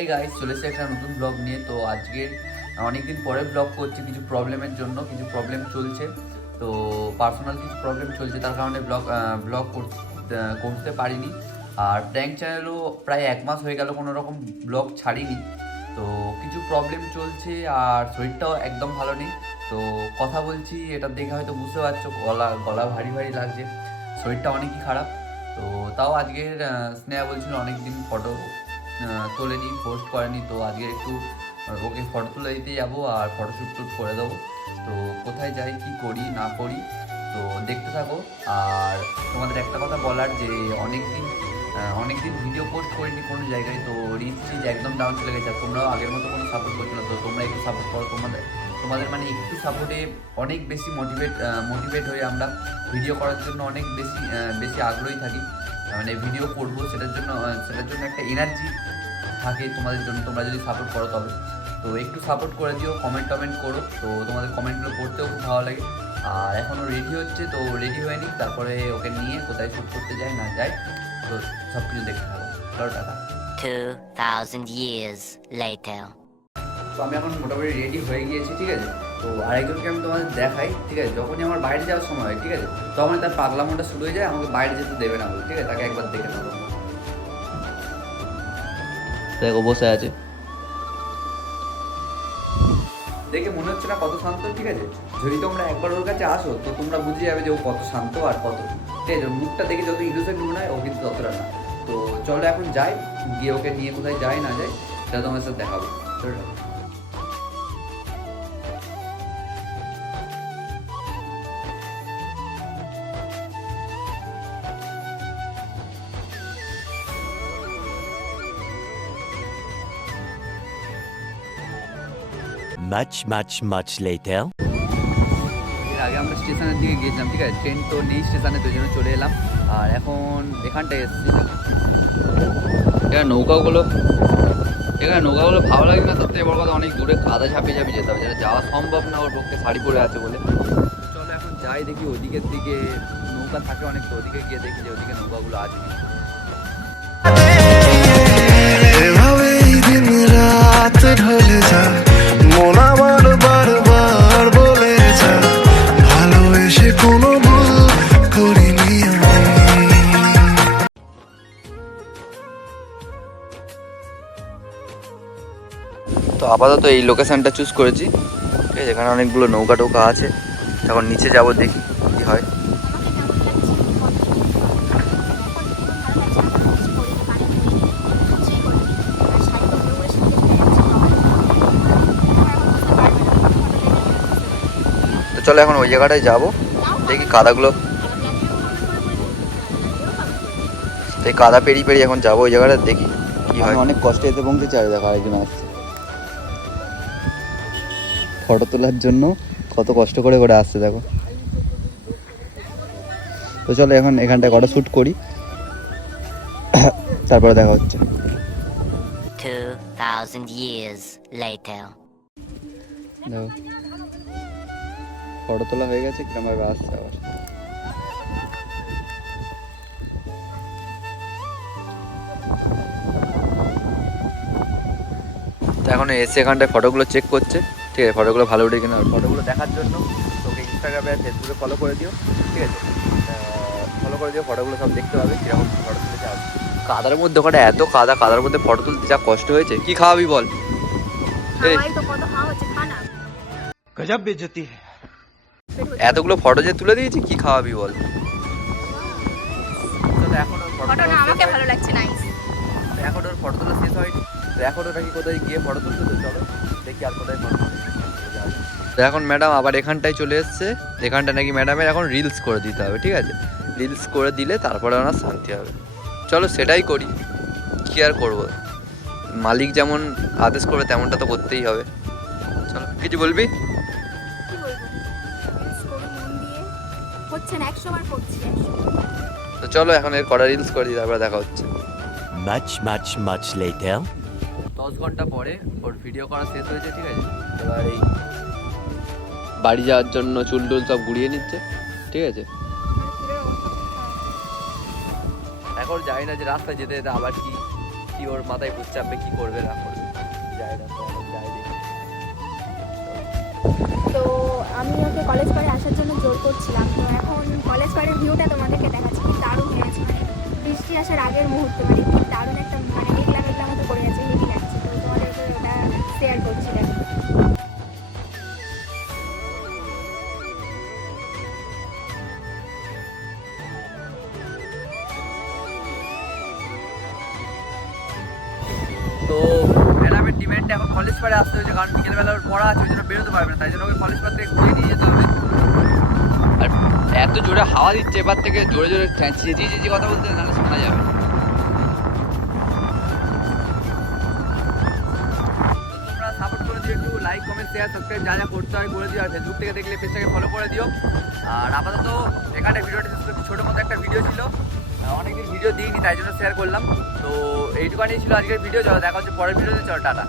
এই গাইস, চলে এসেছে একটা নতুন ব্লগ নিয়ে। তো আজকের অনেকদিন পরে ব্লগ করছি কিছু প্রবলেমের জন্য। কিছু প্রবলেম চলছে, তো পার্সোনাল কিছু প্রবলেম চলছে, তার কারণে ব্লগ করতে পারিনি। আর প্র্যাঙ্ক চ্যানেলও প্রায় 1 মাস হয়ে গেল কোনো রকম ব্লগ ছাড়িনি। তো কিছু প্রবলেম চলছে আর শরীরটাও একদম ভালো নেই। তো কথা বলছি, এটা দেখে হয়তো বুঝতে পারছো গলা ভারী ভারী লাগছে, শরীরটা অনেকই খারাপ। তো তাও আজকের স্নেহা বলছিল অনেকদিন ফটো তোলেনি, পোস্ট করেনি। তো আজকে একটু ওকে ফটো তুলে দিতে যাবো আর ফটোশ্যুট টুট করে দেবো। তো কোথায় যাই, কি করি না করি, তো দেখতে থাকো। আর তোমাদের একটা কথা বলার, যে অনেকদিন ভিডিও পোস্ট করিনি কোনো জায়গায়, তো রিচ একদম ডাউন চলে গেছে। আর তোমরাও আগের মতো কোনো সাপোর্ট করছো না, তো তোমরা একটু সাপোর্ট করো। তোমাদের মানে একটু সাপোর্টে অনেক বেশি মোটিভেট হয়ে আমরা ভিডিও করার জন্য অনেক বেশি আগ্রহী থাকি। মানে ভিডিও করবো, সেটার জন্য একটা এনার্জি থাকে তোমাদের জন্য, তোমরা যদি সাপোর্ট করো তবে। তো একটু সাপোর্ট করে দিও, টমেন্ট করো। তো তোমাদের কমেন্টগুলো পড়তেও খুব ভালো লাগে। আর এখনও রেডি হচ্ছে, তো রেডি হয়ে নিই, তারপরে ওকে নিয়ে কোথায় শ্যুট করতে যায় না যায়, তো সব কিছু দেখতে থাকো। চলো, টাটা। 2000 years later. তো আমি এখন মোটামুটি রেডি হয়ে গিয়েছি, ঠিক আছে। তো আরেকজনকে আমি তোমাদের দেখাই, ঠিক আছে। যখনই আমার বাইরে যাওয়ার সময় হয়, ঠিক আছে, তখনই তার পাগলামোটা শুরু হয়ে যায়, আমাকে বাইরে যেতে দেবে না বলে, ঠিক আছে। তাকে একবার দেখে নেবো। দেখো বসে আছে, দেখে মনে হচ্ছে না কত শান্ত, ঠিক আছে। যদি তোমরা একবার ওর কাছে আসো, তো তোমরা বুঝে যাবে যে ও কত শান্ত আর কত, ঠিক আছে। মুখটা দেখে যত ইনোসেন্ট মনে হয়, ও কিন্তু ততটা না। তো চলো এখন যাই, গিয়ে ওকে নিয়ে কোথায় যায় না যায় সেটা তোমার সাথে দেখাবো। চলো। Much later. এর আগে আমরা স্টেশনের দিকে গিয়েছিলাম, ঠিক আছে। ট্রেন তো নেই স্টেশনে, তো জন্য চলে এলাম। আর এখন এখানটায় এসেছি। নৌকাগুলো ভালো লাগে না, তার থেকে বড় কথা অনেক দূরে কাদা ঝাঁপিয়ে যেতে হবে, যেটা যাওয়া সম্ভব না ওর পক্ষে, শাড়ি পরে আছে বলে। চলো এখন যাই, দেখি ওদিকের দিকে নৌকা থাকে অনেক, তো ওদিকে গিয়ে দেখি যে ওদিকে নৌকাগুলো আছে। এভাবেই দিন রাত ঢলে যায়, মন আমার বারবার বলে যায়, ভালোবেসে কোনো ভুল করিনি আমি। তো আপাতত এই লোকেশনটা চুজ করেছি, ঠিক আছে। এখানে অনেকগুলো নৌকা টোকা আছে, এখন নিচে যাব, দেখি কি হয়। তো চলো এখন ওই জায়গাটায় যাবো, দেখি কাদাগুলো, এই কাদা পেরিয়ে এখন যাবো ওই জায়গাটা, দেখি কি হয়। অনেক কষ্টে এতে পৌঁছেছি, আর দেখো আরেকজন আসছে ফটো তোলার জন্য, কত কষ্ট করে আসছে দেখো। তো চলো এখন এখানটায় কটা শ্যুট করি, তারপরে দেখা হচ্ছে। 2000 years later. দেখো ফটো তোলা হয়ে গেছে, কিরম ভাবে আসছে আবার। তো এখন এসে এখানটায় ফটোগুলো চেক করছে, ঠিক আছে। ফটোগুলো ভালো উঠে কিনা, ফটোগুলো দেখার জন্য তোকে ইনস্টাগ্রামে আর ফেসবুকে ফলো করে দিও, ঠিক আছে। ফলো করে দিও, ফটোগুলো সব দেখতে পাবে কীরকম ফটো তুলেছে। আর কাদার মধ্যে ওখানে এত কাদার মধ্যে ফটো তুলতে যা কষ্ট হয়েছে। কি খাওয়াবি বল? গজব বেজতি। এতগুলো ফটো যে তুলে দিয়েছি, কি খাওয়াবি বল? এখন আমাকে ভালো লাগছে, নাইস। এখন ওর ফটো তোলা শেষ হয়নি, তো এখন ওটা কি কোথায় গিয়ে ফটো তুলতে, তো চলো দেখি আর কোথায় ফটো তুলতে। তো এখন ম্যাডাম আবার এখানটায় চলে এসছে, এখানটা নাকি ম্যাডামের এখন রিলস করে দিতে হবে, ঠিক আছে। রিলস করে দিলে তারপরে ওনার শান্তি হবে। চলো সেটাই করি, কি আর করবো, মালিক যেমন আদেশ করবে তেমনটা তো করতেই হবে। চলো, কিছু বলবি? কি বলবো, রিলস করি মন দিয়ে, হচ্ছে না, 100 বার করছি। তো চলো এখন এর কটা রিলস করে দিই, তারপরে দেখা হচ্ছে। Much later. 10 ঘন্টা পরে ওর ভিডিও করা শেষ হয়েছে, ঠিক আছে। এবার এই বাড়ি যাওয়ার জন্য চুল টুল সব গুড়িয়ে নিচ্ছে, ঠিক আছে। এখন জানি না যে রাস্তায় যেতে যেতে আবার কি দেখি ওর মাথায় ভূত চাপবে, কি করবে না করবে, যাই না, তো এখন যাই দেখি। তো আমি ওকে কলেজ পাড়ে আসার জন্য জোর করছিলাম। তো এখন কলেজ পাড়ের ভিউটা তোমাদেরকে দেখাচ্ছি, কি দারুণ হয়েছে, মানে বৃষ্টি আসার আগের মুহূর্তে, মানে খুব দারুণ একটা মানে মেঘলা মেঘলা মতো করে আছে, হেভি লাগছে। তো তোমাদেরকে ওটা শেয়ার করছি দেখো। তো ম্যাডামের ডিমান্ডে এখন কলেজ পাড়ে আসতে হয়েছে, কারণ বিকেলবেলা ওর পড়া আছে, ওই জন্য বেরোতে পারবে না, তাই জন্য ওকে কলেজ পাড় থেকে ঘুরিয়ে নিয়ে যেতে হবে। আর এত জোরে হাওয়া দিচ্ছে, এবার থেকে জোরে জোরে চেঁচিয়ে চেঁচিয়ে কথা বলতে নাহলে শোনা যাবে। তো তোমরা সাপোর্ট করে দিও, একটু লাইক কমেন্ট শেয়ার সাবস্ক্রাইব যা যা করতে হয় করে দিও। আর ফেসবুক থেকে দেখলে পেজটাকে ফলো করে দিও। আর আপাতত এখানে ভিডিওটা ছোটো মতো একটা ভিডিও ছিল, অনেকদিন ভিডিও দিইনি, তাই জন্য শেয়ার করলাম। তো এইটুকানি ছিল আজকের ভিডিও। চলো দেখা হচ্ছে পরের ভিডিওতে, চলো টাটা।